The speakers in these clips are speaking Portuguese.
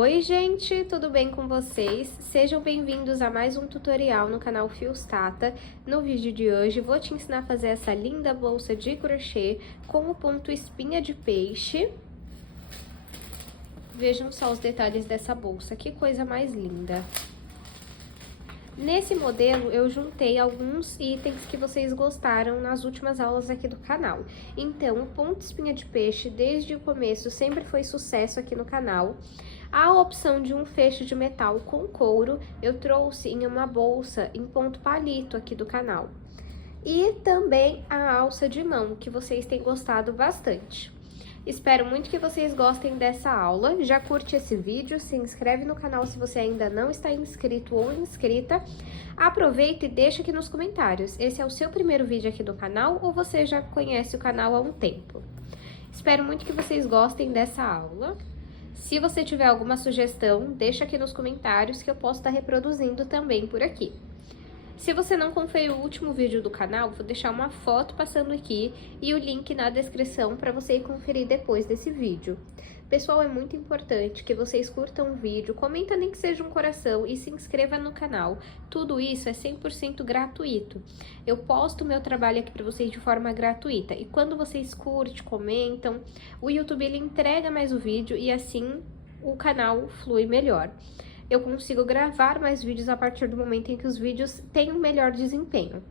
Oi gente, tudo bem com vocês? Sejam bem-vindos a mais um tutorial no canal Fios Tata. No vídeo de hoje vou te ensinar a fazer essa linda bolsa de crochê com o ponto espinha de peixe. Vejam só os detalhes dessa bolsa, que coisa mais linda! Nesse modelo, eu juntei alguns itens que vocês gostaram nas últimas aulas aqui do canal. Então, o ponto espinha de peixe, desde o começo, sempre foi sucesso aqui no canal. A opção de um fecho de metal com couro, eu trouxe em uma bolsa em ponto palito aqui do canal. E também a alça de mão, que vocês têm gostado bastante. Espero muito que vocês gostem dessa aula. Já curte esse vídeo, se inscreve no canal se você ainda não está inscrito ou inscrita. Aproveita e deixa aqui nos comentários. Esse é o seu primeiro vídeo aqui do canal ou você já conhece o canal há um tempo? Espero muito que vocês gostem dessa aula. Se você tiver alguma sugestão, deixa aqui nos comentários que eu posso estar reproduzindo também por aqui. Se você não conferiu o último vídeo do canal, vou deixar uma foto passando aqui e o link na descrição para você ir conferir depois desse vídeo. Pessoal, é muito importante que vocês curtam o vídeo, comenta nem que seja um coração e se inscreva no canal. Tudo isso é 100% gratuito. Eu posto meu trabalho aqui para vocês de forma gratuita e quando vocês curtem, comentam, o YouTube ele entrega mais o vídeo e assim o canal flui melhor. Eu consigo gravar mais vídeos a partir do momento em que os vídeos têm um melhor desempenho.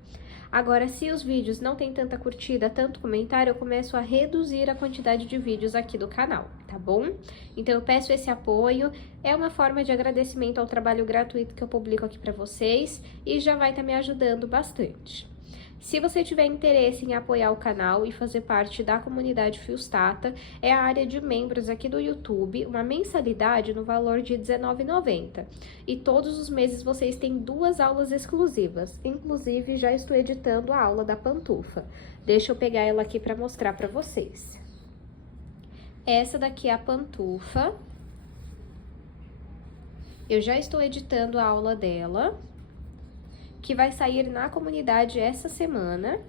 Agora, se os vídeos não têm tanta curtida, tanto comentário, eu começo a reduzir a quantidade de vídeos aqui do canal, tá bom? Então, eu peço esse apoio, é uma forma de agradecimento ao trabalho gratuito que eu publico aqui pra vocês e já vai estar me ajudando bastante. Se você tiver interesse em apoiar o canal e fazer parte da comunidade Fios Tata, é a área de membros aqui do YouTube, uma mensalidade no valor de R$19,90. E todos os meses vocês têm 2 aulas exclusivas, inclusive já estou editando a aula da pantufa. Deixa eu pegar ela aqui para mostrar para vocês. Essa daqui é a pantufa. Eu já estou editando a aula dela, que vai sair na comunidade essa semana.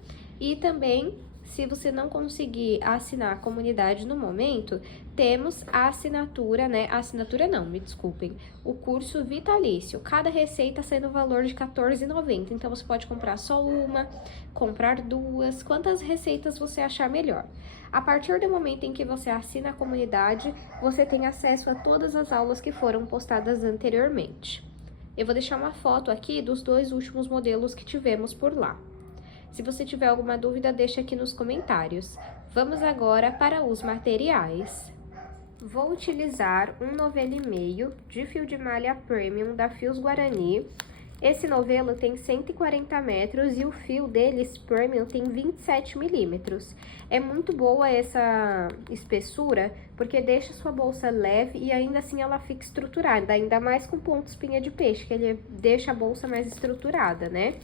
E também, se você não conseguir assinar a comunidade no momento, temos a assinatura, né? A assinatura não, me desculpem. O curso vitalício. Cada receita sai no valor de R$14,90. Então, você pode comprar só uma, comprar 2, quantas receitas você achar melhor. A partir do momento em que você assina a comunidade, você tem acesso a todas as aulas que foram postadas anteriormente. Eu vou deixar uma foto aqui dos 2 últimos modelos que tivemos por lá. Se você tiver alguma dúvida, deixa aqui nos comentários. Vamos agora para os materiais. Vou utilizar um novelo e meio de fio de malha premium da Fios Guarani. Esse novelo tem 140 metros e o fio deles premium tem 27 milímetros. É muito boa essa espessura, porque deixa sua bolsa leve e ainda assim ela fica estruturada, ainda mais com ponto espinha de peixe, que ele deixa a bolsa mais estruturada, né?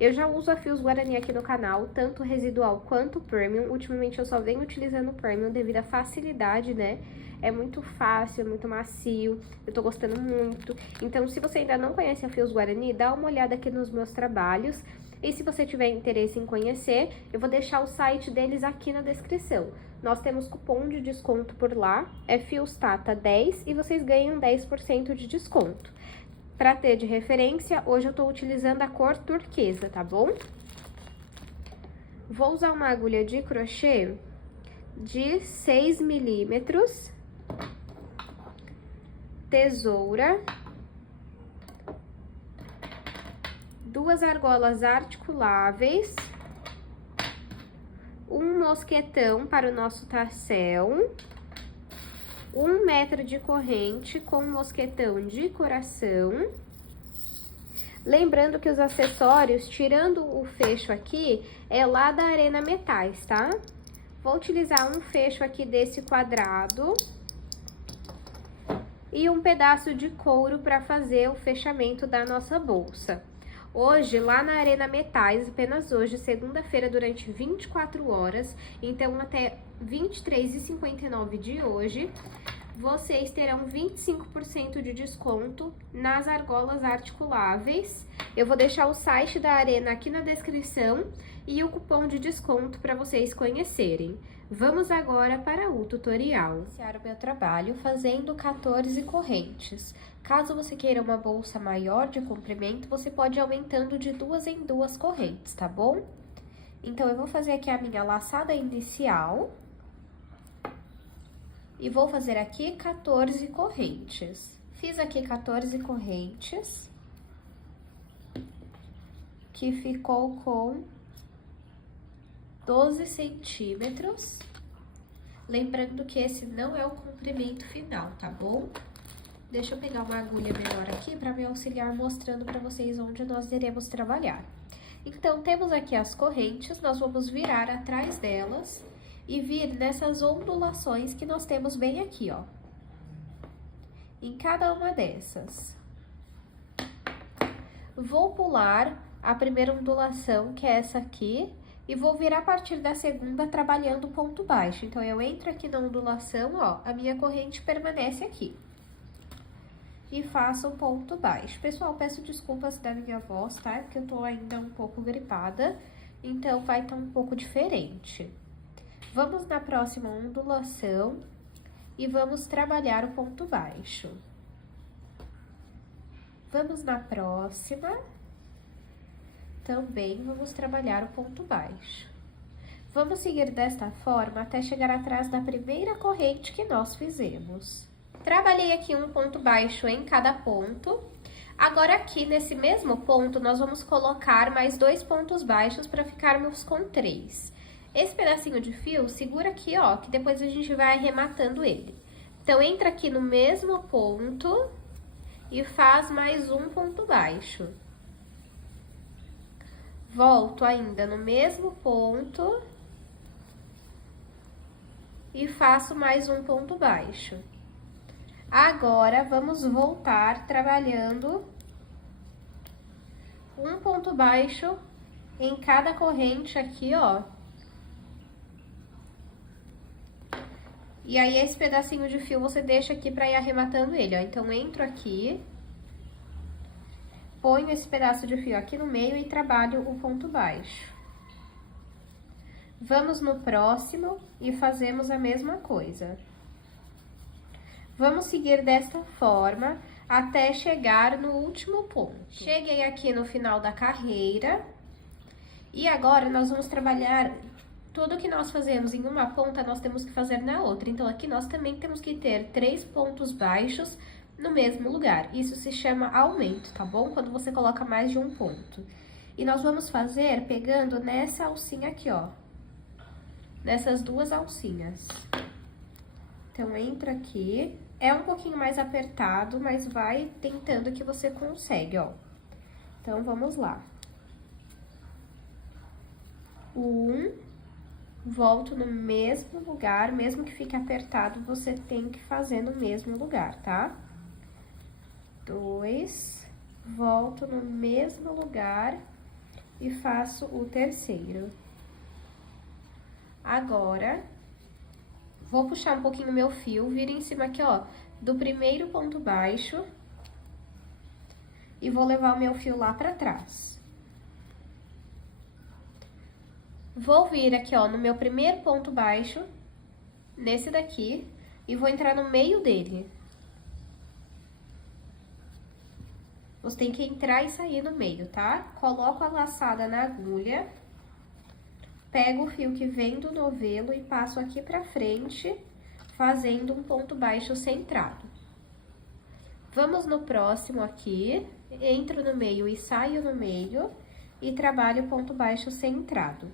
Eu já uso a Fios Guarani aqui no canal, tanto residual quanto premium. Ultimamente eu só venho utilizando o premium devido à facilidade, né? É muito fácil, é muito macio, eu tô gostando muito. Então, se você ainda não conhece a Fios Guarani, dá uma olhada aqui nos meus trabalhos. E se você tiver interesse em conhecer, eu vou deixar o site deles aqui na descrição. Nós temos cupom de desconto por lá, é Fios Tata 10 e vocês ganham 10% de desconto. Para ter de referência, hoje eu tô utilizando a cor turquesa, tá bom? Vou usar uma agulha de crochê de 6 milímetros, tesoura, 2 argolas articuláveis, um mosquetão para o nosso tassel, 1 metro de corrente com mosquetão de coração. Lembrando que os acessórios, tirando o fecho aqui, é lá da Arena Metais, tá? Vou utilizar um fecho aqui desse quadrado e um pedaço de couro para fazer o fechamento da nossa bolsa. Hoje, lá na Arena Metais, apenas hoje, segunda-feira, durante 24 horas, então até 23h59 de hoje, vocês terão 25% de desconto nas argolas articuláveis. Eu vou deixar o site da Arena aqui na descrição e o cupom de desconto para vocês conhecerem. Vamos agora para o tutorial. Iniciar o meu trabalho fazendo 14 correntes. Caso você queira uma bolsa maior de comprimento, você pode ir aumentando de 2 em 2 correntes, tá bom? Então, eu vou fazer aqui a minha laçada inicial. E vou fazer aqui 14 correntes. Fiz aqui 14 correntes, que ficou com 12 centímetros. Lembrando que esse não é o comprimento final, tá bom? Deixa eu pegar uma agulha menor aqui para me auxiliar mostrando para vocês onde nós iremos trabalhar. Então, temos aqui as correntes, nós vamos virar atrás delas e vir nessas ondulações que nós temos bem aqui, ó. Em cada uma dessas. Vou pular a primeira ondulação, que é essa aqui, e vou virar a partir da segunda trabalhando ponto baixo. Então, eu entro aqui na ondulação, ó, a minha corrente permanece aqui. E faço um ponto baixo. Pessoal, peço desculpas da minha voz, tá? Porque eu tô ainda um pouco gripada, então vai estar um pouco diferente. Vamos na próxima ondulação e vamos trabalhar o ponto baixo. Vamos na próxima. Também vamos trabalhar o ponto baixo. Vamos seguir desta forma até chegar atrás da primeira corrente que nós fizemos. Trabalhei aqui um ponto baixo em cada ponto. Agora, aqui nesse mesmo ponto, nós vamos colocar mais 2 pontos baixos para ficarmos com 3. Esse pedacinho de fio, segura aqui, ó, que depois a gente vai arrematando ele. Então, entra aqui no mesmo ponto e faz mais um ponto baixo. Volto ainda no mesmo ponto e faço mais um ponto baixo. Agora, vamos voltar trabalhando um ponto baixo em cada corrente aqui, ó. E aí, esse pedacinho de fio você deixa aqui pra ir arrematando ele, ó. Então, entro aqui, ponho esse pedaço de fio aqui no meio e trabalho o ponto baixo. Vamos no próximo e fazemos a mesma coisa. Vamos seguir desta forma até chegar no último ponto. Cheguei aqui no final da carreira e agora nós vamos trabalhar tudo que nós fazemos em uma ponta, nós temos que fazer na outra. Então, aqui nós também temos que ter 3 pontos baixos no mesmo lugar. Isso se chama aumento, tá bom? Quando você coloca mais de um ponto. E nós vamos fazer pegando nessa alcinha aqui, ó. Nessas 2 alcinhas. Então, entra aqui. É um pouquinho mais apertado, mas vai tentando que você consegue, ó. Então, vamos lá. 1, volto no mesmo lugar, mesmo que fique apertado, você tem que fazer no mesmo lugar, tá? 2, volto no mesmo lugar e faço o terceiro. Agora, vou puxar um pouquinho meu fio, viro em cima aqui, ó, do primeiro ponto baixo e vou levar o meu fio lá pra trás. Vou vir aqui, ó, no meu primeiro ponto baixo, nesse daqui, e vou entrar no meio dele. Você tem que entrar e sair no meio, tá? Coloco a laçada na agulha, pego o fio que vem do novelo e passo aqui pra frente, fazendo um ponto baixo centrado. Vamos no próximo aqui, entro no meio e saio no meio, e trabalho o ponto baixo centrado.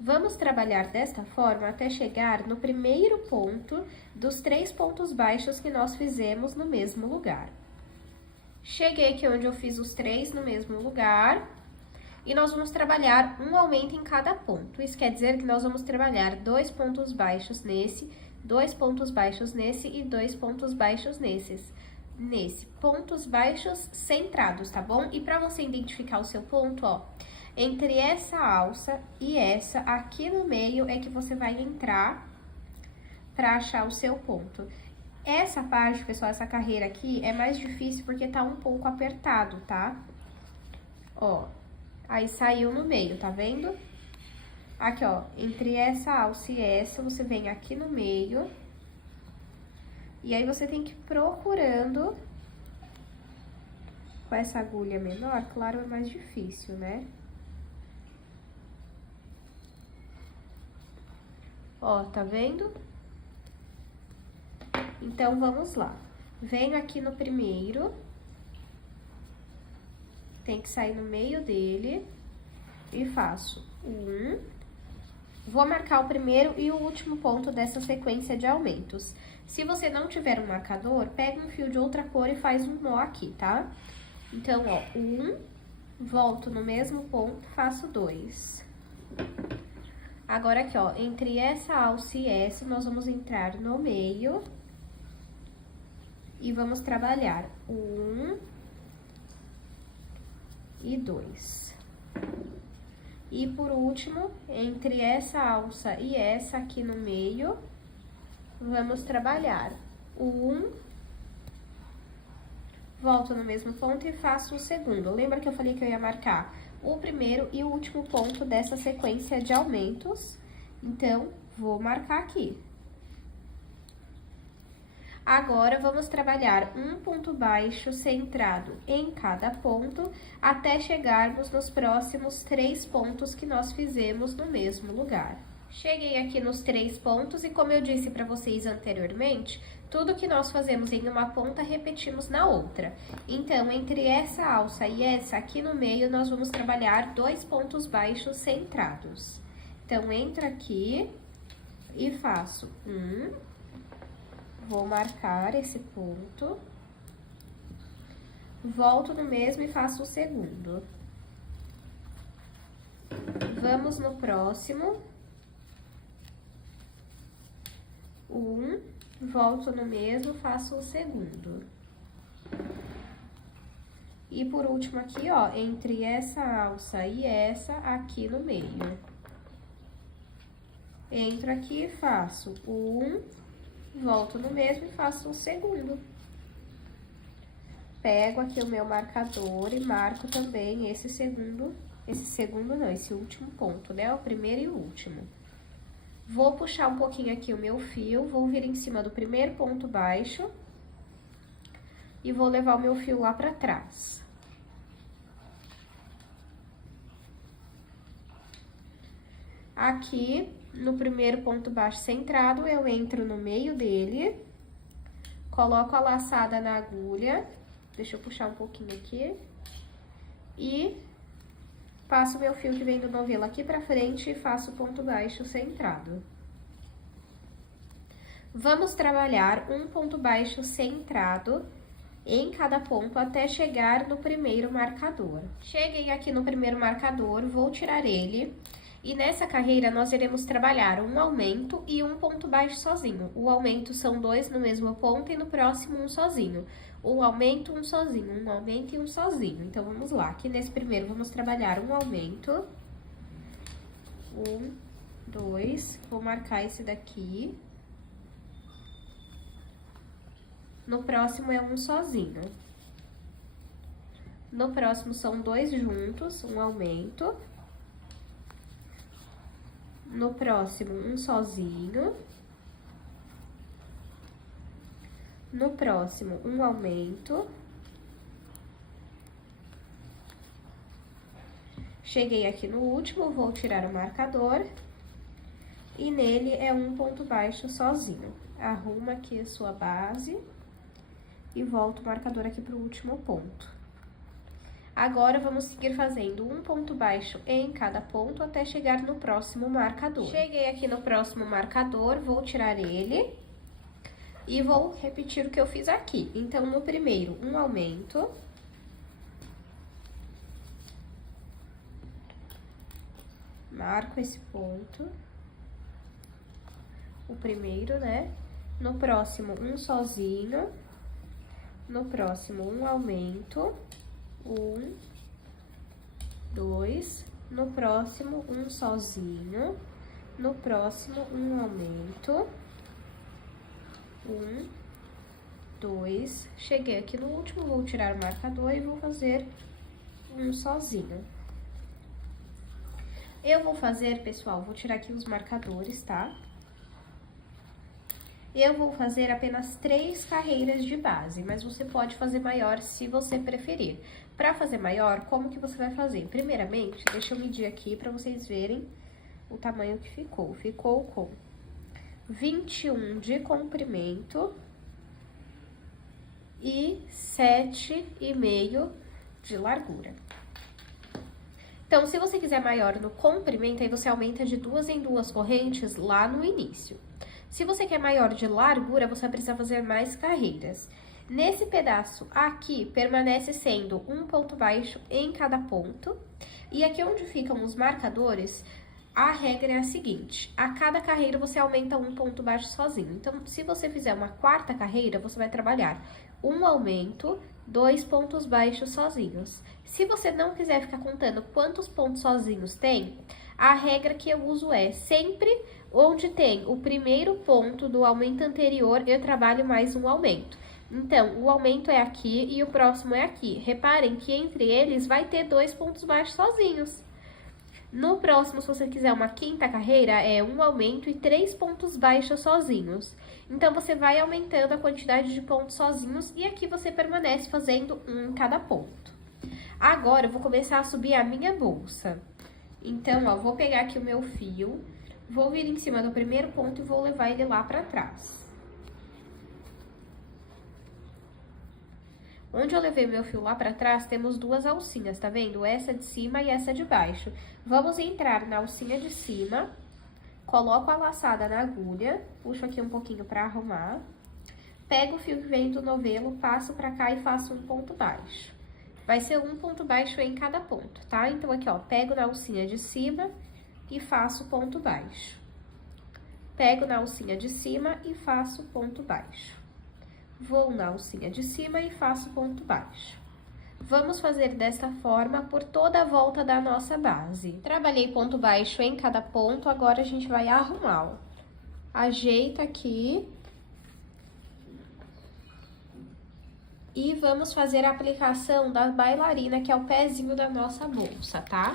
Vamos trabalhar desta forma até chegar no primeiro ponto dos 3 pontos baixos que nós fizemos no mesmo lugar. Cheguei aqui onde eu fiz os 3 no mesmo lugar, e nós vamos trabalhar um aumento em cada ponto. Isso quer dizer que nós vamos trabalhar 2 pontos baixos nesse, 2 pontos baixos nesse e 2 pontos baixos nesse. Pontos baixos centrados, tá bom? E pra você identificar o seu ponto, ó, entre essa alça e essa, aqui no meio, é que você vai entrar pra achar o seu ponto. Essa parte, pessoal, essa carreira aqui, é mais difícil porque tá um pouco apertado, tá? Ó, aí saiu no meio, tá vendo? Aqui, ó, entre essa alça e essa, você vem aqui no meio. E aí, você tem que ir procurando com essa agulha menor. Claro, é mais difícil, né? Ó, tá vendo? Então, vamos lá. Venho aqui no primeiro. Tem que sair no meio dele. E faço vou marcar o primeiro e o último ponto dessa sequência de aumentos. Se você não tiver um marcador, pega um fio de outra cor e faz um nó aqui, tá? Então, ó, volto no mesmo ponto, faço 2. Agora aqui, ó, entre essa alça e essa, nós vamos entrar no meio e vamos trabalhar 1 e 2. E por último, entre essa alça e essa aqui no meio, vamos trabalhar 1, volto no mesmo ponto e faço o segundo. Lembra que eu falei que eu ia marcar o primeiro e o último ponto dessa sequência de aumentos? Então, vou marcar aqui. Agora, vamos trabalhar um ponto baixo centrado em cada ponto, até chegarmos nos próximos 3 pontos que nós fizemos no mesmo lugar. Cheguei aqui nos 3 pontos e, como eu disse para vocês anteriormente, tudo que nós fazemos em uma ponta, repetimos na outra. Então, entre essa alça e essa aqui no meio, nós vamos trabalhar 2 pontos baixos centrados. Então, entro aqui e faço vou marcar esse ponto, volto no mesmo e faço o segundo. Vamos no próximo. Volto no mesmo, faço o segundo. E por último aqui, ó, entre essa alça e essa, aqui no meio. Entro aqui e faço volto no mesmo e faço o segundo. Pego aqui o meu marcador e marco também esse último ponto, né? O primeiro e o último. Vou puxar um pouquinho aqui o meu fio, vou vir em cima do primeiro ponto baixo e vou levar o meu fio lá pra trás. Aqui, no primeiro ponto baixo centrado, eu entro no meio dele, coloco a laçada na agulha, deixa eu puxar um pouquinho aqui, e passo meu fio que vem do novelo aqui pra frente e faço o ponto baixo centrado. Vamos trabalhar um ponto baixo centrado em cada ponto até chegar no primeiro marcador. Cheguei aqui no primeiro marcador, vou tirar ele. E nessa carreira, nós iremos trabalhar um aumento e um ponto baixo sozinho. O aumento são 2 no mesmo ponto e no próximo um sozinho. Um aumento, um sozinho, um aumento e um sozinho. Então, vamos lá. Aqui nesse primeiro, vamos trabalhar um aumento. 1, 2, vou marcar esse daqui. No próximo é um sozinho. No próximo são 2 juntos, um aumento. No próximo, um sozinho. No próximo, um aumento. Cheguei aqui no último, vou tirar o marcador. E nele é um ponto baixo sozinho. Arruma aqui a sua base. E volto o marcador aqui pro último ponto. Agora, vamos seguir fazendo um ponto baixo em cada ponto até chegar no próximo marcador. Cheguei aqui no próximo marcador, vou tirar ele e vou repetir o que eu fiz aqui. Então, no primeiro, um aumento. Marco esse ponto. O primeiro, né? No próximo, um sozinho. No próximo, um aumento. 1, 2, no próximo, um sozinho, no próximo, um aumento, 1, 2, cheguei aqui no último, vou tirar o marcador e vou fazer um sozinho. Eu vou fazer, pessoal, vou tirar aqui os marcadores, tá? Eu vou fazer apenas 3 carreiras de base, mas você pode fazer maior se você preferir. Para fazer maior, como que você vai fazer? Primeiramente, deixa eu medir aqui para vocês verem o tamanho que ficou. Ficou com 21 de comprimento e 7,5 de largura. Então, se você quiser maior no comprimento, aí você aumenta de 2 em 2 correntes lá no início. Se você quer maior de largura, você vai precisar fazer mais carreiras. Nesse pedaço aqui, permanece sendo um ponto baixo em cada ponto. E aqui onde ficam os marcadores, a regra é a seguinte: a cada carreira você aumenta um ponto baixo sozinho. Então, se você fizer uma quarta carreira, você vai trabalhar um aumento, 2 pontos baixos sozinhos. Se você não quiser ficar contando quantos pontos sozinhos tem, a regra que eu uso é sempre onde tem o primeiro ponto do aumento anterior, eu trabalho mais um aumento. Então, o aumento é aqui e o próximo é aqui. Reparem que entre eles vai ter 2 pontos baixos sozinhos. No próximo, se você quiser uma quinta carreira, é um aumento e 3 pontos baixos sozinhos. Então, você vai aumentando a quantidade de pontos sozinhos e aqui você permanece fazendo um em cada ponto. Agora, eu vou começar a subir a minha bolsa. Então, ó, vou pegar aqui o meu fio, vou vir em cima do primeiro ponto e vou levar ele lá pra trás. Onde eu levei meu fio lá pra trás, temos 2 alcinhas, tá vendo? Essa de cima e essa de baixo. Vamos entrar na alcinha de cima, coloco a laçada na agulha, puxo aqui um pouquinho pra arrumar, pego o fio que vem do novelo, passo pra cá e faço um ponto baixo. Vai ser um ponto baixo em cada ponto, tá? Então, aqui, ó, pego na alcinha de cima e faço ponto baixo. Pego na alcinha de cima e faço ponto baixo. Vou na alcinha de cima e faço ponto baixo. Vamos fazer desta forma por toda a volta da nossa base. Trabalhei ponto baixo em cada ponto, agora a gente vai arrumar, ó. Ajeita aqui. E vamos fazer a aplicação da bailarina, que é o pezinho da nossa bolsa, tá?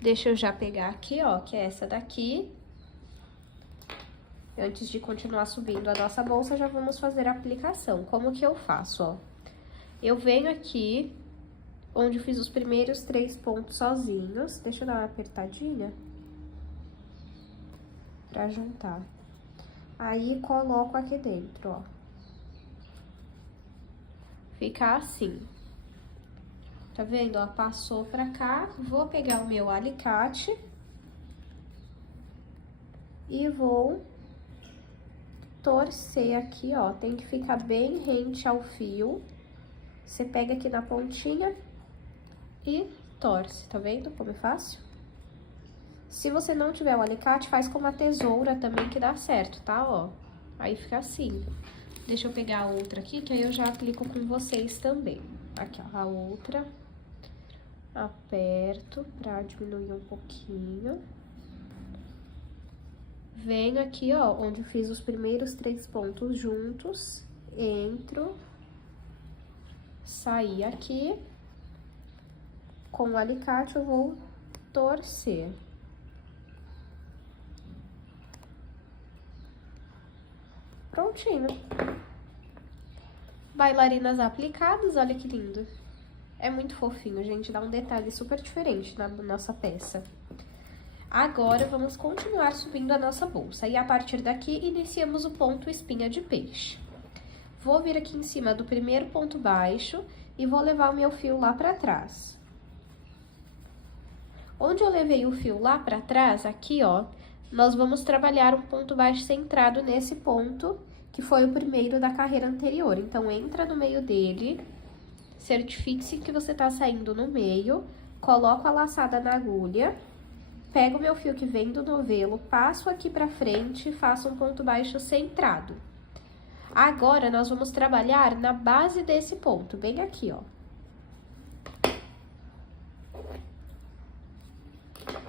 Deixa eu já pegar aqui, ó, que é essa daqui. Antes de continuar subindo a nossa bolsa, já vamos fazer a aplicação. Como que eu faço, ó? Eu venho aqui, onde eu fiz os primeiros 3 pontos sozinhos. Deixa eu dar uma apertadinha pra juntar. Aí, coloco aqui dentro, ó. Fica assim. Tá vendo, ó? Passou pra cá. Vou pegar o meu alicate e vou torcer aqui, ó. Tem que ficar bem rente ao fio. Você pega aqui na pontinha e torce, tá vendo como é fácil? Se você não tiver o alicate, faz com uma tesoura também que dá certo, tá, ó? Aí fica assim. Deixa eu pegar a outra aqui, que aí eu já aplico com vocês também. Aqui, ó, a outra. Aperto pra diminuir um pouquinho. Venho aqui, ó, onde eu fiz os primeiros 3 pontos juntos. Entro. Saí aqui. Com o alicate eu vou torcer. Prontinho. Bailarinas aplicadas, olha que lindo. É muito fofinho, gente, dá um detalhe super diferente na nossa peça. Agora, vamos continuar subindo a nossa bolsa. E a partir daqui, iniciamos o ponto espinha de peixe. Vou vir aqui em cima do primeiro ponto baixo e vou levar o meu fio lá pra trás. Onde eu levei o fio lá pra trás, aqui, ó, nós vamos trabalhar um ponto baixo centrado nesse ponto, que foi o primeiro da carreira anterior. Então, entra no meio dele, certifique-se que você tá saindo no meio, coloco a laçada na agulha, pego o meu fio que vem do novelo, passo aqui pra frente e faço um ponto baixo centrado. Agora, nós vamos trabalhar na base desse ponto, bem aqui, ó.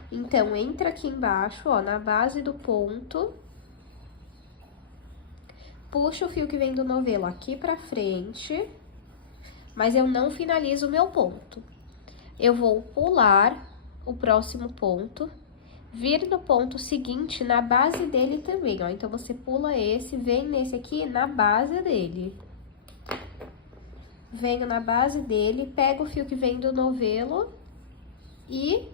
Então, entra aqui embaixo, ó, na base do ponto. Puxo o fio que vem do novelo aqui pra frente, mas eu não finalizo o meu ponto. Eu vou pular o próximo ponto vir no ponto seguinte, na base dele também, ó. Então, você pula esse, vem nesse aqui na base dele. Venho na base dele, pego o fio que vem do novelo e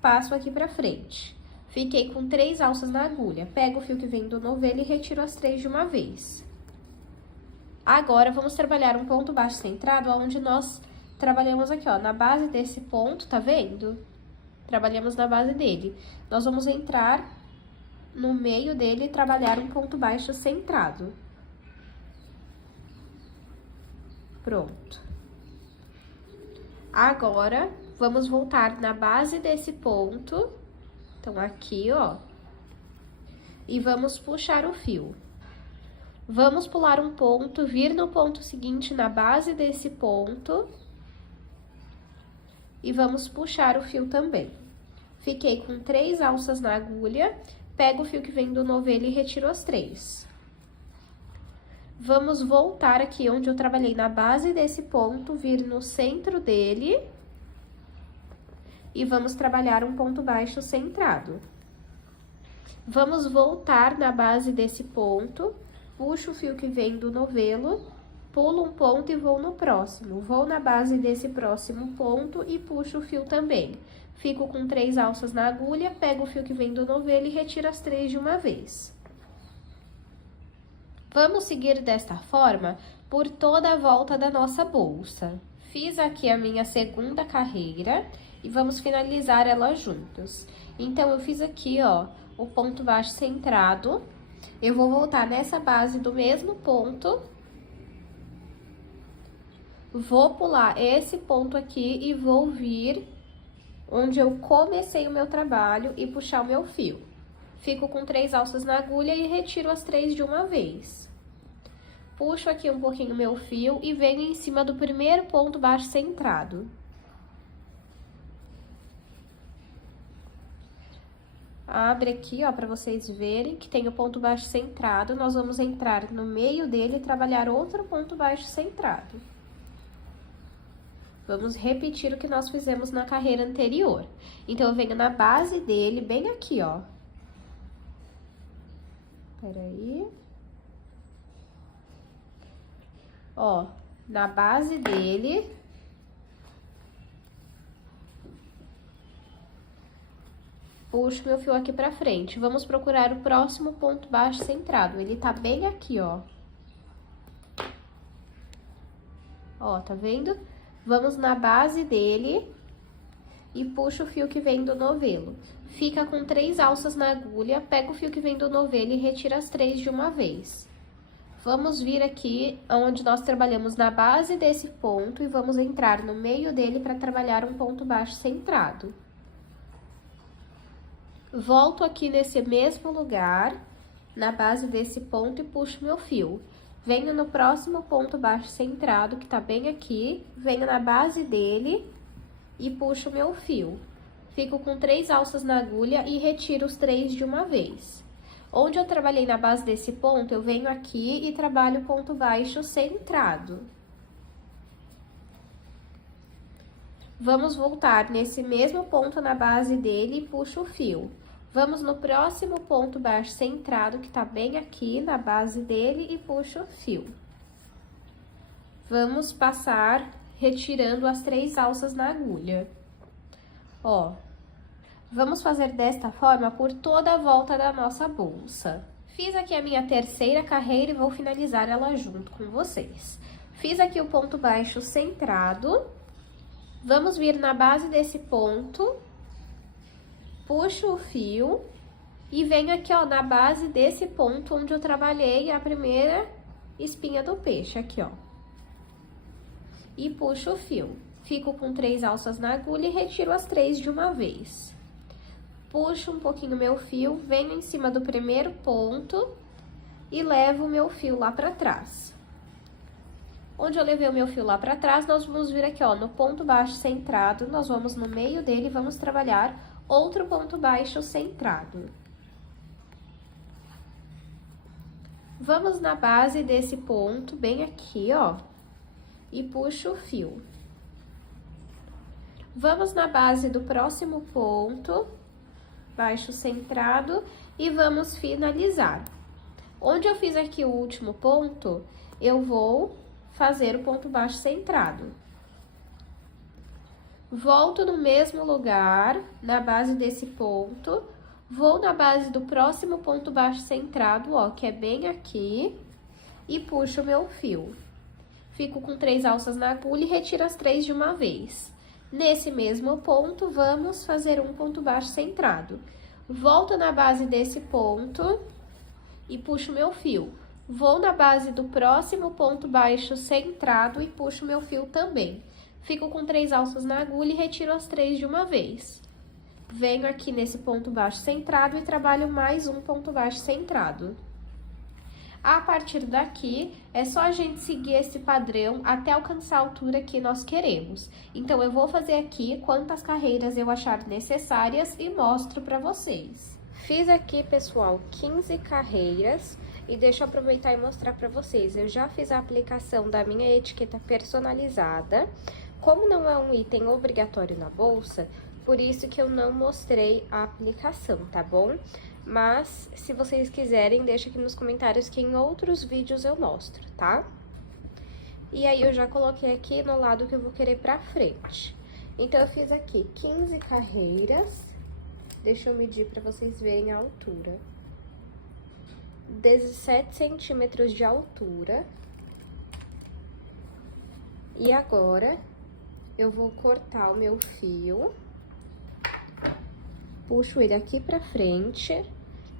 passo aqui pra frente. Fiquei com 3 alças na agulha. Pego o fio que vem do novelo e retiro as 3 de uma vez. Agora, vamos trabalhar um ponto baixo centrado, onde nós trabalhamos aqui, ó, na base desse ponto, tá vendo? Trabalhamos na base dele. Nós vamos entrar no meio dele e trabalhar um ponto baixo centrado. Pronto. Agora, vamos voltar na base desse ponto, então aqui, ó, e vamos puxar o fio. Vamos pular um ponto, vir no ponto seguinte na base desse ponto e vamos puxar o fio também. Fiquei com 3 alças na agulha, pego o fio que vem do novelo e retiro as 3. Vamos voltar aqui onde eu trabalhei na base desse ponto, vir no centro dele e vamos trabalhar um ponto baixo centrado. Vamos voltar na base desse ponto, puxo o fio que vem do novelo, pulo um ponto e vou no próximo. Vou na base desse próximo ponto e puxo o fio também. Fico com 3 alças na agulha, pego o fio que vem do novelo e retiro as 3 de uma vez. Vamos seguir desta forma por toda a volta da nossa bolsa. Fiz aqui a minha segunda carreira e vamos finalizar ela juntos. Então, eu fiz aqui, ó, o ponto baixo centrado. Eu vou voltar nessa base do mesmo ponto. Vou pular esse ponto aqui e vou vir onde eu comecei o meu trabalho e puxar o meu fio. Fico com 3 alças na agulha e retiro as 3 de uma vez. Puxo aqui um pouquinho o meu fio e venho em cima do primeiro ponto baixo centrado. Abre aqui, ó, para vocês verem que tem o ponto baixo centrado. Nós vamos entrar no meio dele e trabalhar outro ponto baixo centrado. Vamos repetir o que nós fizemos na carreira anterior. Então, eu venho na base dele, bem aqui, ó. Peraí. Ó, na base dele. Puxo meu fio aqui pra frente. Vamos procurar o próximo ponto baixo centrado. Ele tá bem aqui, ó. Ó, tá vendo? Vamos na base dele e puxo o fio que vem do novelo. Fica com 3 alças na agulha, pega o fio que vem do novelo e retira as 3 de uma vez. Vamos vir aqui onde nós trabalhamos na base desse ponto e vamos entrar no meio dele para trabalhar um ponto baixo centrado. Volto aqui nesse mesmo lugar, na base desse ponto e puxo meu fio. Venho no próximo ponto baixo centrado, que tá bem aqui, venho na base dele e puxo meu fio. Fico com 3 alças na agulha e retiro os 3 de uma vez. Onde eu trabalhei na base desse ponto, eu venho aqui e trabalho o ponto baixo centrado. Vamos voltar nesse mesmo ponto na base dele e puxo o fio. Vamos no próximo ponto baixo centrado, que tá bem aqui na base dele, e puxo o fio. Vamos passar retirando as 3 alças na agulha. Ó, vamos fazer desta forma por toda a volta da nossa bolsa. Fiz aqui a minha terceira carreira e vou finalizar ela junto com vocês. Fiz aqui o ponto baixo centrado. Vamos vir na base desse ponto. Puxo o fio e venho aqui, ó, na base desse ponto onde eu trabalhei a primeira espinha do peixe, aqui, ó. E puxo o fio. Fico com 3 alças na agulha e retiro as 3 de uma vez. Puxo um pouquinho meu fio, venho em cima do primeiro ponto e levo o meu fio lá pra trás. Onde eu levei o meu fio lá pra trás, nós vamos vir aqui, ó, no ponto baixo centrado, nós vamos no meio dele e vamos trabalhar outro ponto baixo centrado. Vamos na base desse ponto, bem aqui, ó, e puxo o fio. Vamos na base do próximo ponto, baixo centrado e vamos finalizar. Onde eu fiz aqui o último ponto, eu vou fazer o ponto baixo centrado. Volto no mesmo lugar, na base desse ponto, vou na base do próximo ponto baixo centrado, ó, que é bem aqui, e puxo o meu fio. Fico com 3 alças na agulha e retiro as 3 de uma vez. Nesse mesmo ponto, vamos fazer um ponto baixo centrado. Volto na base desse ponto e puxo meu fio. Vou na base do próximo ponto baixo centrado e puxo meu fio também. Fico com 3 alças na agulha e retiro as 3 de uma vez. Venho aqui nesse ponto baixo centrado e trabalho mais um ponto baixo centrado. A partir daqui, é só a gente seguir esse padrão até alcançar a altura que nós queremos. Então, eu vou fazer aqui quantas carreiras eu achar necessárias e mostro pra vocês. Fiz aqui, pessoal, 15 carreiras e deixa eu aproveitar e mostrar pra vocês. Eu já fiz a aplicação da minha etiqueta personalizada. Como não é um item obrigatório na bolsa, por isso que eu não mostrei a aplicação, tá bom? Mas, se vocês quiserem, deixa aqui nos comentários que em outros vídeos eu mostro, tá? E aí, eu já coloquei aqui no lado que eu vou querer pra frente. Então, eu fiz aqui 15 carreiras. Deixa eu medir pra vocês verem a altura. 17 centímetros de altura. E agora, eu vou cortar o meu fio. Puxo ele aqui pra frente,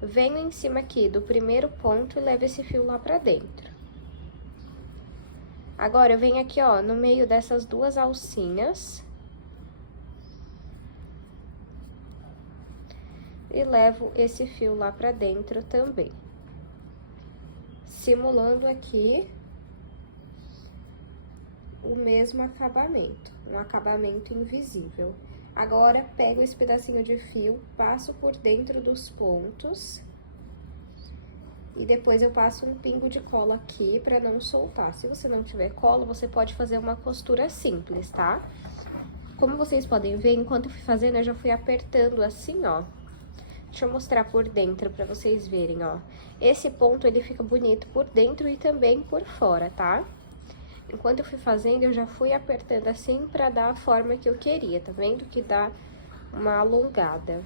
venho em cima aqui do primeiro ponto e levo esse fio lá pra dentro. Agora, eu venho aqui, ó, no meio dessas duas alcinhas. E levo esse fio lá pra dentro também. Simulando aqui o mesmo acabamento, um acabamento invisível. Agora, pego esse pedacinho de fio, passo por dentro dos pontos. E depois eu passo um pingo de cola aqui pra não soltar. Se você não tiver cola, você pode fazer uma costura simples, tá? Como vocês podem ver, enquanto eu fui fazendo, eu já fui apertando assim, ó. Deixa eu mostrar por dentro pra vocês verem, ó. Esse ponto, ele fica bonito por dentro e também por fora, tá? Enquanto eu fui fazendo, eu já fui apertando assim pra dar a forma que eu queria, tá vendo? Que dá uma alongada.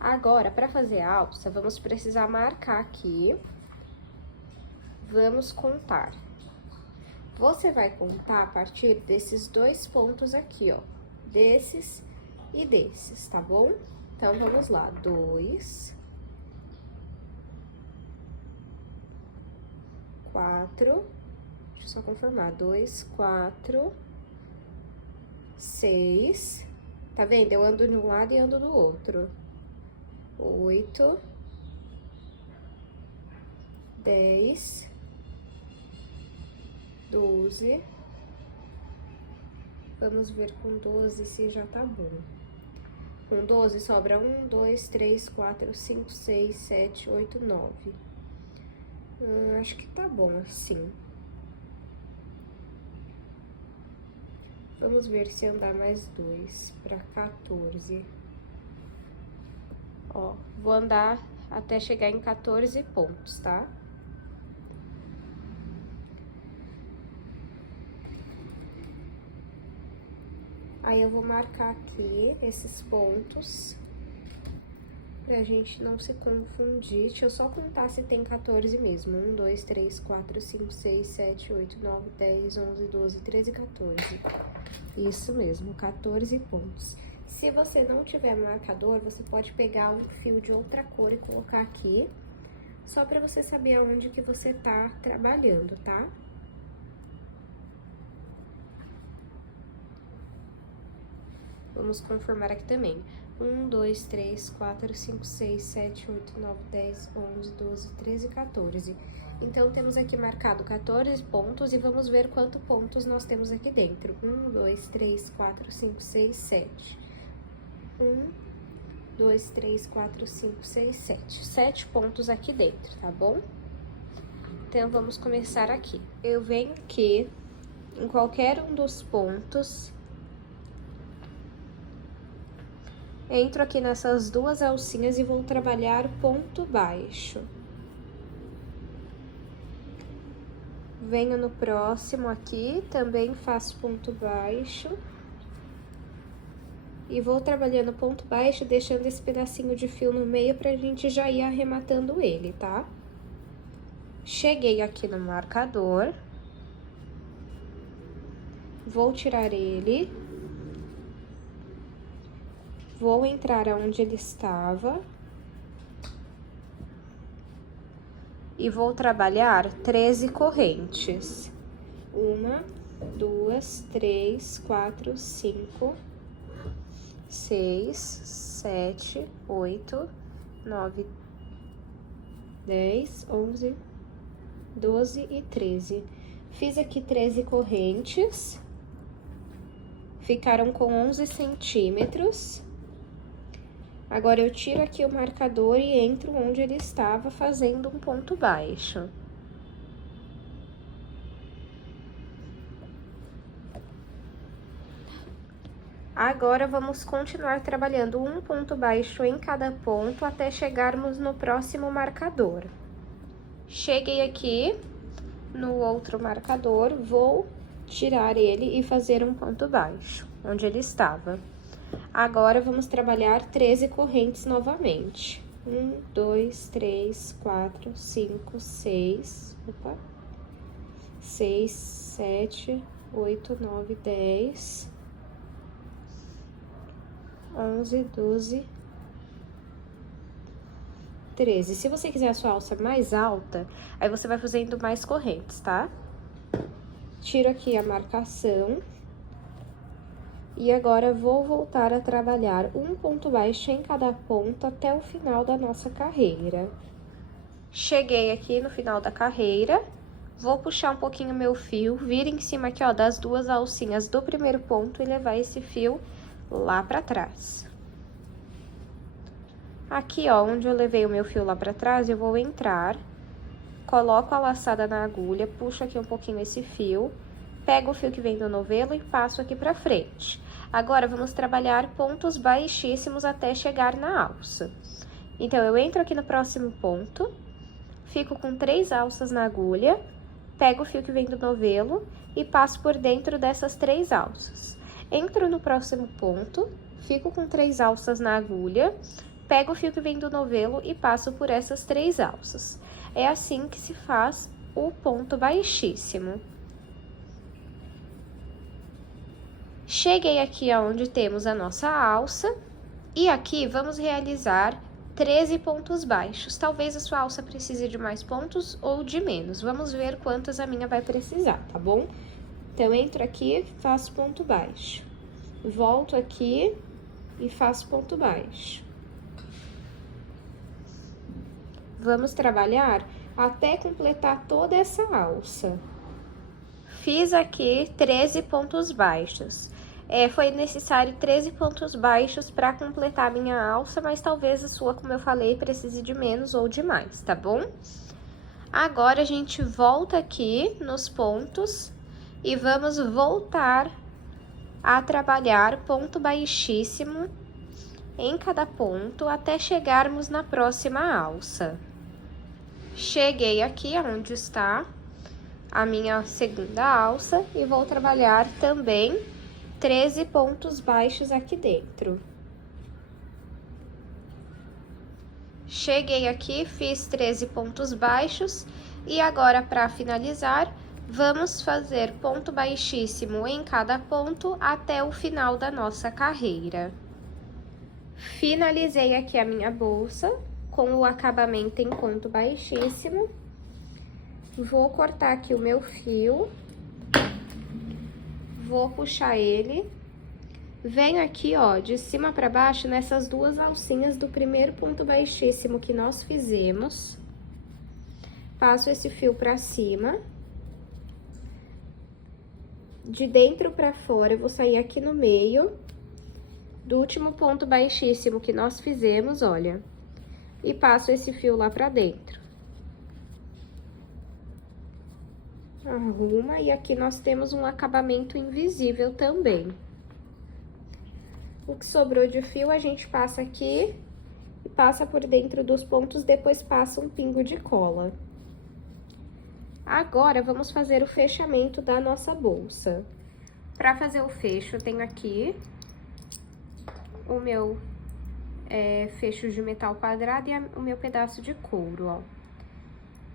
Agora, pra fazer a alça, vamos precisar marcar aqui. Vamos contar. Você vai contar a partir desses dois pontos aqui, ó. Desses e desses, tá bom? Então, vamos lá. 2, 4... Deixa eu só confirmar. 2, 4, 6. Tá vendo? Eu ando de um lado e ando do outro. 8, 10, 12. Vamos ver com 12 se já tá bom. Com 12 sobra 1, 2, 3, 4, 5, 6, 7, 8, 9. Acho que tá bom assim. Vamos ver se andar mais 2 para 14. Ó, vou andar até chegar em 14 pontos, tá? Aí, eu vou marcar aqui esses pontos, pra gente não se confundir. Deixa eu só contar se tem 14 mesmo. 1, 2, 3, 4, 5, 6, 7, 8, 9, 10, 11, 12, 13, 14. Isso mesmo, 14 pontos. Se você não tiver marcador, você pode pegar um fio de outra cor e colocar aqui, só pra você saber aonde que você tá trabalhando, tá? Vamos conformar aqui também. 1, 2, 3, 4, 5, 6, 7, 8, 9, 10, 11, 12, 13, 14. Então, temos aqui marcado 14 pontos e vamos ver quantos pontos nós temos aqui dentro. 1, 2, 3, 4, 5, 6, 7. 1, 2, 3, 4, 5, 6, 7. 7 pontos aqui dentro, tá bom? Então, vamos começar aqui. Eu venho aqui em qualquer um dos pontos Entro aqui nessas duas alcinhas e vou trabalhar ponto baixo. Venho no próximo aqui, também faço ponto baixo. E vou trabalhando ponto baixo, deixando esse pedacinho de fio no meio pra gente já ir arrematando ele, tá? Cheguei aqui no marcador. Vou tirar ele. Vou entrar aonde ele estava. E vou trabalhar 13 correntes. 1, 2, 3, 4, 5, 6, 7, 8, 9, 10, 11, 12 e 13. Fiz aqui 13 correntes. Ficaram com 11 centímetros. Agora, eu tiro aqui o marcador e entro onde ele estava, fazendo um ponto baixo. Agora, vamos continuar trabalhando um ponto baixo em cada ponto até chegarmos no próximo marcador. Cheguei aqui no outro marcador, vou tirar ele e fazer um ponto baixo, onde ele estava. Agora, vamos trabalhar 13 correntes novamente. 1, 2, 3, 4, 5, 6, 6, 7, 8, 9, 10, 11, 12, 13. Se você quiser a sua alça mais alta, aí você vai fazendo mais correntes, tá? Tiro aqui a marcação. E agora, vou voltar a trabalhar um ponto baixo em cada ponto até o final da nossa carreira. Cheguei aqui no final da carreira, vou puxar um pouquinho meu fio, vir em cima aqui, ó, das duas alcinhas do primeiro ponto e levar esse fio lá pra trás. Aqui, ó, onde eu levei o meu fio lá pra trás, eu vou entrar, coloco a laçada na agulha, puxo aqui um pouquinho esse fio, pego o fio que vem do novelo e passo aqui pra frente. Agora, vamos trabalhar pontos baixíssimos até chegar na alça. Então, eu entro aqui no próximo ponto, fico com 3 alças na agulha, pego o fio que vem do novelo e passo por dentro dessas 3 alças. Entro no próximo ponto, fico com 3 alças na agulha, pego o fio que vem do novelo e passo por essas 3 alças. É assim que se faz o ponto baixíssimo. Cheguei aqui aonde temos a nossa alça, e aqui vamos realizar 13 pontos baixos. Talvez a sua alça precise de mais pontos ou de menos. Vamos ver quantas a minha vai precisar, tá bom? Então, entro aqui, faço ponto baixo. Volto aqui e faço ponto baixo. Vamos trabalhar até completar toda essa alça. Fiz aqui 13 pontos baixos. Foi necessário 13 pontos baixos para completar a minha alça, mas talvez a sua, como eu falei, precise de menos ou de mais, tá bom? Agora, a gente volta aqui nos pontos e vamos voltar a trabalhar ponto baixíssimo em cada ponto até chegarmos na próxima alça. Cheguei aqui onde está a minha segunda alça e vou trabalhar também 13 pontos baixos aqui dentro. Cheguei aqui, fiz 13 pontos baixos e agora, para finalizar, vamos fazer ponto baixíssimo em cada ponto até o final da nossa carreira. Finalizei aqui a minha bolsa com o acabamento em ponto baixíssimo. Vou cortar aqui o meu fio. Vou puxar ele, venho aqui, ó, de cima pra baixo, nessas duas alcinhas do primeiro ponto baixíssimo que nós fizemos. Passo esse fio pra cima. De dentro pra fora, eu vou sair aqui no meio do último ponto baixíssimo que nós fizemos, olha. E passo esse fio lá pra dentro. Arruma, e aqui nós temos um acabamento invisível também. O que sobrou de fio a gente passa aqui e passa por dentro dos pontos, depois passa um pingo de cola. Agora, vamos fazer o fechamento da nossa bolsa. Para fazer o fecho, eu tenho aqui o meu fecho de metal quadrado e o meu pedaço de couro, ó.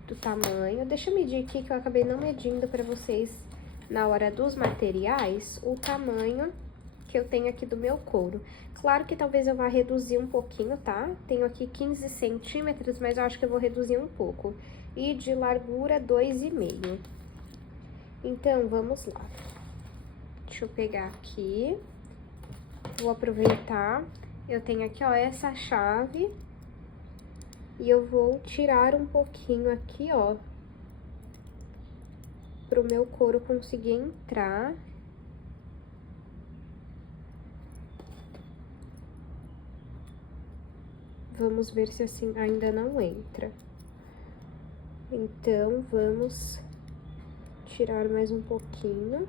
Do tamanho. Deixa eu medir aqui, que eu acabei não medindo para vocês na hora dos materiais, o tamanho que eu tenho aqui do meu couro. Claro que talvez eu vá reduzir um pouquinho, tá? Tenho aqui 15 centímetros, mas eu acho que eu vou reduzir um pouco. E de largura, 2,5. Então, vamos lá. Deixa eu pegar aqui. Vou aproveitar. Eu tenho aqui, ó, essa chave. E eu vou tirar um pouquinho aqui, ó, pro meu couro conseguir entrar. Vamos ver se assim ainda não entra. Então, vamos tirar mais um pouquinho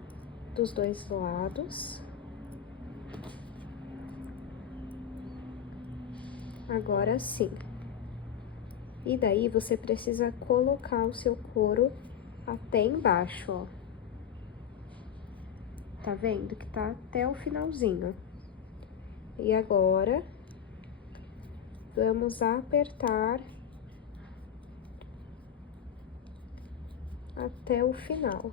dos dois lados. Agora sim. E daí, você precisa colocar o seu couro até embaixo, ó. Tá vendo que tá até o finalzinho. E agora, vamos apertar até o final.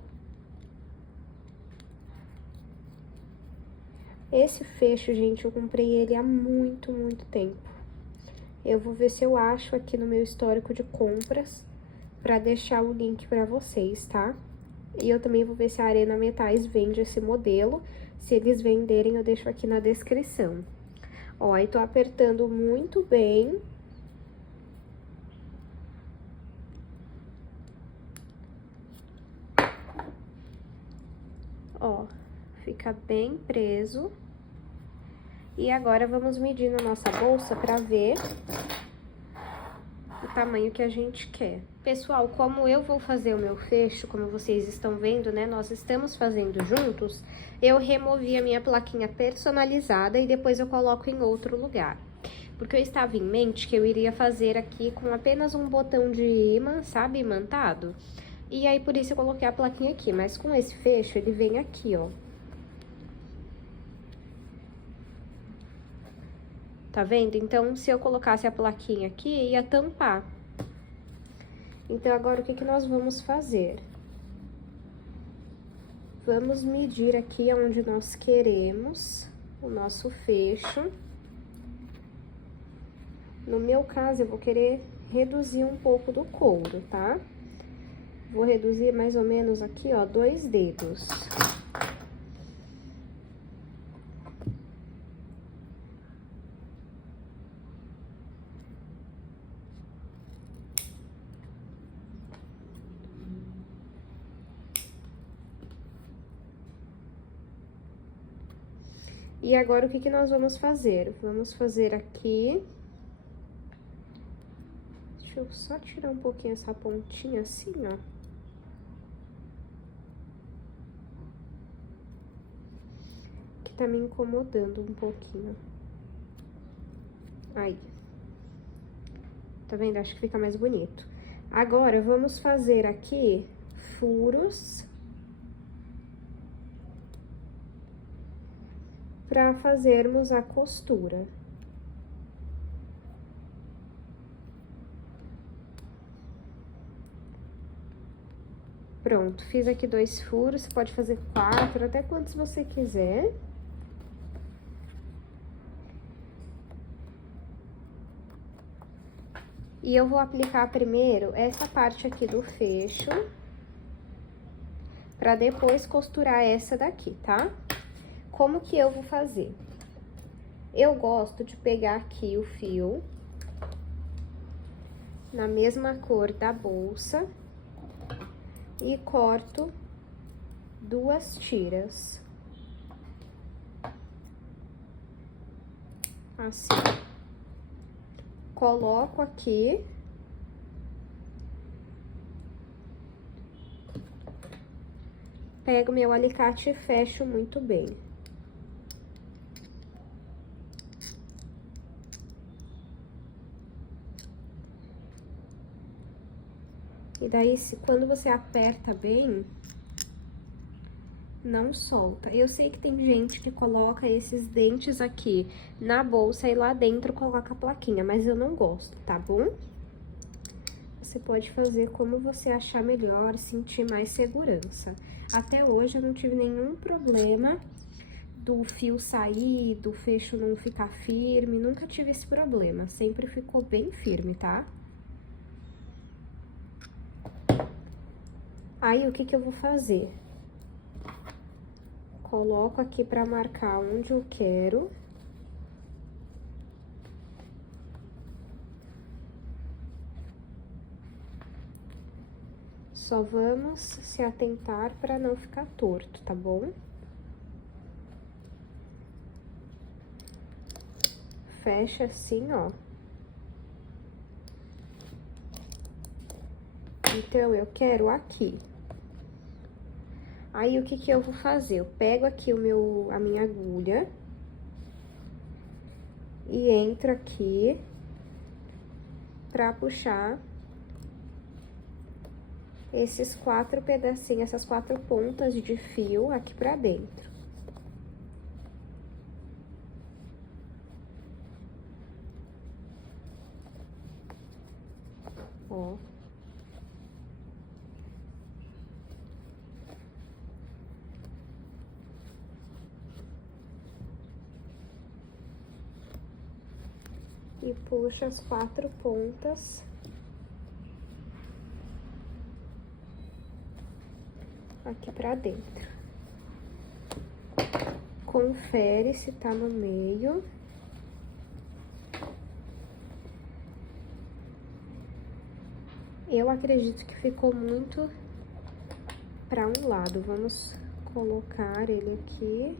Esse fecho, gente, eu comprei ele há muito, muito tempo. Eu vou ver se eu acho aqui no meu histórico de compras pra deixar o link pra vocês, tá? E eu também vou ver se a Arena Metais vende esse modelo. Se eles venderem, eu deixo aqui na descrição. Ó, aí tô apertando muito bem. Ó, fica bem preso. E agora, vamos medir na nossa bolsa pra ver o tamanho que a gente quer. Pessoal, como eu vou fazer o meu fecho, como vocês estão vendo, né, nós estamos fazendo juntos, eu removi a minha plaquinha personalizada e depois eu coloco em outro lugar. Porque eu estava em mente que eu iria fazer aqui com apenas um botão de imã, sabe, imantado? E aí, por isso eu coloquei a plaquinha aqui, mas com esse fecho, ele vem aqui, ó. Tá vendo? Então, se eu colocasse a plaquinha aqui, ia tampar. Então, agora, o que que nós vamos fazer? Vamos medir aqui onde nós queremos o nosso fecho. No meu caso, eu vou querer reduzir um pouco do couro, tá? Vou reduzir mais ou menos aqui, ó, 2 dedos. E agora, o que que nós vamos fazer? Vamos fazer aqui... Deixa eu só tirar um pouquinho essa pontinha assim, ó. Que tá me incomodando um pouquinho. Aí. Tá vendo? Acho que fica mais bonito. Agora, vamos fazer aqui furos para fazermos a costura. Pronto, fiz aqui 2 furos, você pode fazer 4, até quantos você quiser. E eu vou aplicar primeiro essa parte aqui do fecho, pra depois costurar essa daqui, tá? Como que eu vou fazer? Eu gosto de pegar aqui o fio, na mesma cor da bolsa, e corto 2 tiras. Assim. Coloco aqui. Pego meu alicate e fecho muito bem. E daí, quando você aperta bem, não solta. Eu sei que tem gente que coloca esses dentes aqui na bolsa e lá dentro coloca a plaquinha, mas eu não gosto, tá bom? Você pode fazer como você achar melhor, sentir mais segurança. Até hoje eu não tive nenhum problema do fio sair, do fecho não ficar firme, nunca tive esse problema, sempre ficou bem firme, tá? Aí, o que que eu vou fazer? Coloco aqui pra marcar onde eu quero. Só vamos se atentar pra não ficar torto, tá bom? Fecha assim, ó. Então, eu quero aqui. Aí, o que que eu vou fazer? Eu pego aqui a minha agulha e entro aqui pra puxar esses 4 pedacinhos, essas 4 pontas de fio aqui pra dentro. Ó. E puxa as 4 pontas aqui pra dentro. Confere se tá no meio. Eu acredito que ficou muito pra um lado. Vamos colocar ele aqui.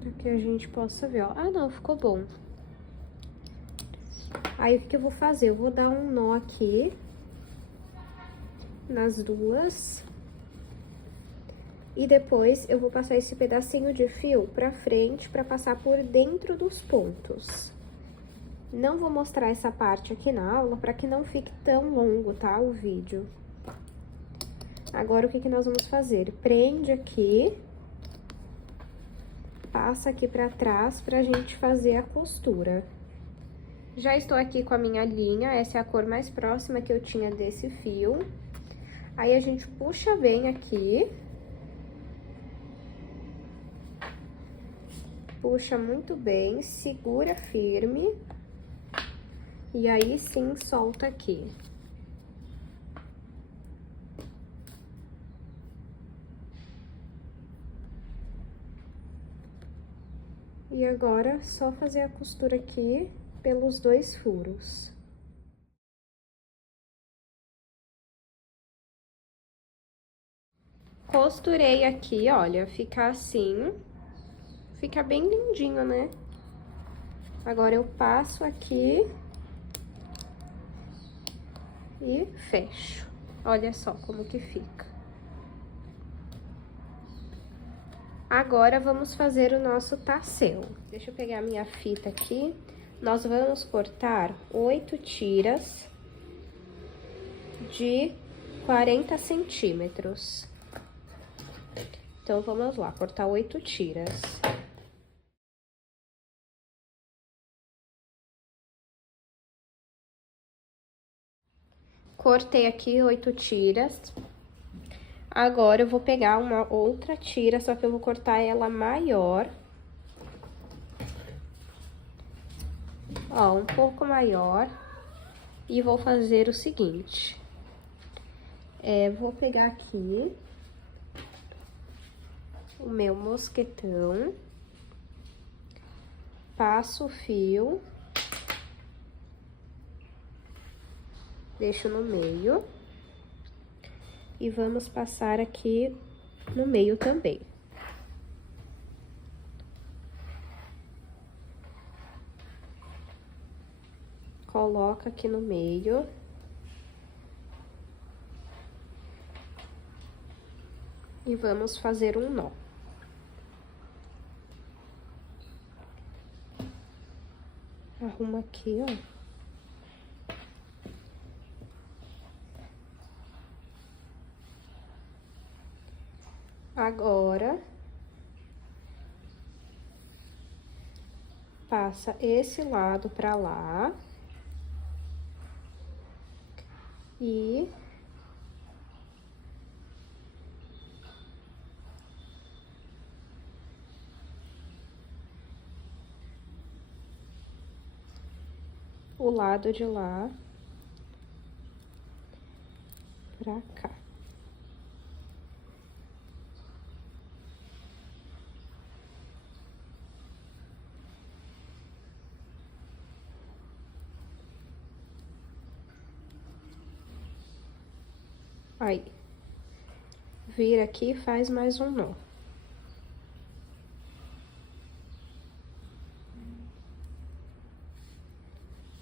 Pra que a gente possa ver, ó. Ah, não, ficou bom. Aí, o que eu vou fazer? Eu vou dar um nó aqui nas duas. E depois, eu vou passar esse pedacinho de fio pra frente, pra passar por dentro dos pontos. Não vou mostrar essa parte aqui na aula, pra que não fique tão longo, tá, o vídeo. Agora, o que que nós vamos fazer? Prende aqui. Passa aqui pra trás pra gente fazer a costura. Já estou aqui com a minha linha, essa é a cor mais próxima que eu tinha desse fio. Aí, a gente puxa bem aqui. Puxa muito bem, segura firme. E aí, sim, solta aqui. E agora, só fazer a costura aqui pelos 2 furos. Costurei aqui, olha, fica assim. Fica bem lindinho, né? Agora, eu passo aqui e fecho. Olha só como que fica. Agora, vamos fazer o nosso tassel. Deixa eu pegar a minha fita aqui. Nós vamos cortar 8 tiras de 40 centímetros. Então, vamos lá, cortar 8 tiras. Cortei aqui 8 tiras. Agora, eu vou pegar uma outra tira, só que eu vou cortar ela maior. Ó, um pouco maior. E vou fazer o seguinte. Vou pegar aqui o meu mosquetão. Passo o fio. Deixo no meio. E vamos passar aqui no meio também. Coloca aqui no meio. E vamos fazer um nó. arrumo aqui, ó. Agora, passa esse lado pra lá. E o lado de lá pra cá. Aí, vira aqui e faz mais um nó.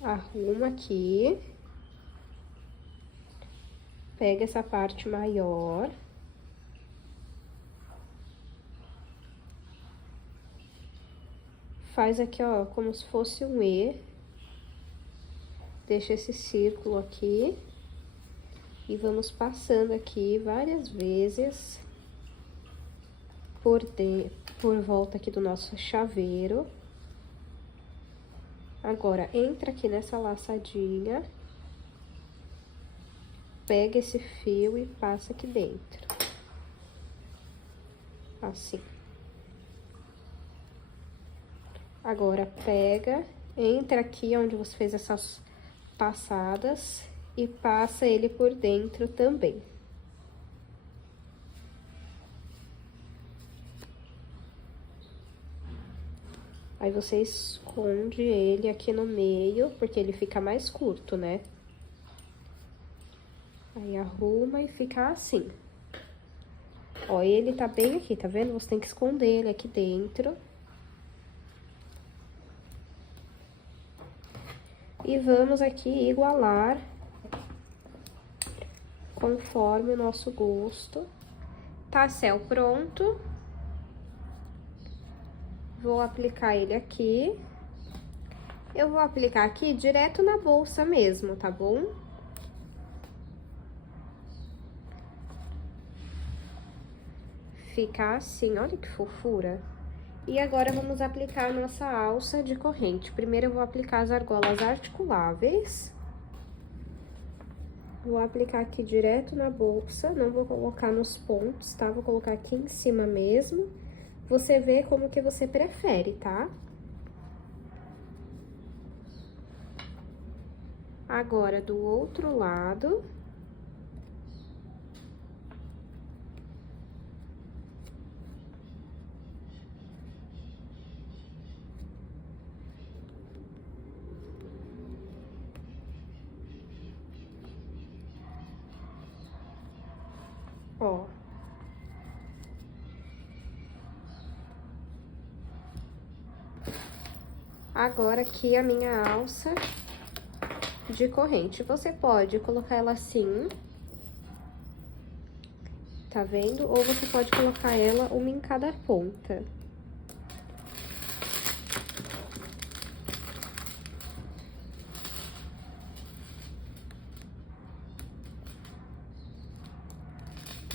Arruma aqui. Pega essa parte maior. Faz aqui, ó, como se fosse um E. Deixa esse círculo aqui. E vamos passando aqui várias vezes por volta aqui do nosso chaveiro. Agora, entra aqui nessa laçadinha, pega esse fio e passa aqui dentro. Assim. Agora, pega, entra aqui onde você fez essas passadas e passa ele por dentro também. Aí você esconde ele aqui no meio, porque ele fica mais curto, né? Aí arruma e fica assim. Ó, ele tá bem aqui, tá vendo? Você tem que esconder ele aqui dentro. E vamos aqui igualar conforme o nosso gosto. Tassel pronto. Vou aplicar ele aqui. Eu vou aplicar aqui direto na bolsa mesmo, tá bom? Fica assim, olha que fofura. E agora, vamos aplicar a nossa alça de corrente. Primeiro, eu vou aplicar as argolas articuláveis. Vou aplicar aqui direto na bolsa, não vou colocar nos pontos, tá? Vou colocar aqui em cima mesmo. Você vê como que você prefere, tá? Agora, do outro lado. Ó. Agora, aqui a minha alça de corrente. Você pode colocar ela assim, tá vendo? Ou você pode colocar ela uma em cada ponta.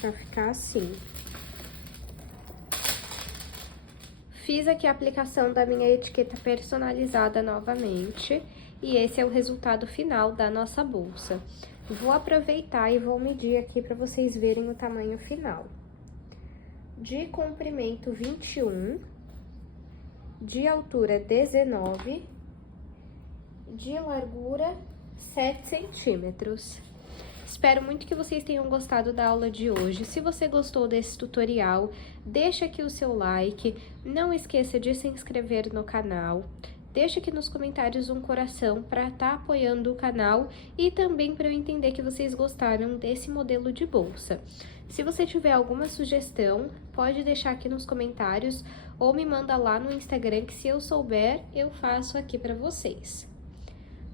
Pra ficar assim. Fiz aqui a aplicação da minha etiqueta personalizada novamente, e esse é o resultado final da nossa bolsa. Vou aproveitar e vou medir aqui para vocês verem o tamanho final. De comprimento 21, de altura 19, de largura 7 centímetros. Espero muito que vocês tenham gostado da aula de hoje. Se você gostou desse tutorial, deixa aqui o seu like, não esqueça de se inscrever no canal, deixa aqui nos comentários um coração para estar apoiando o canal e também para eu entender que vocês gostaram desse modelo de bolsa. Se você tiver alguma sugestão, pode deixar aqui nos comentários ou me manda lá no Instagram, que se eu souber, eu faço aqui para vocês.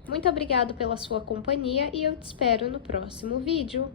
Muito obrigado pela sua companhia e eu te espero no próximo vídeo.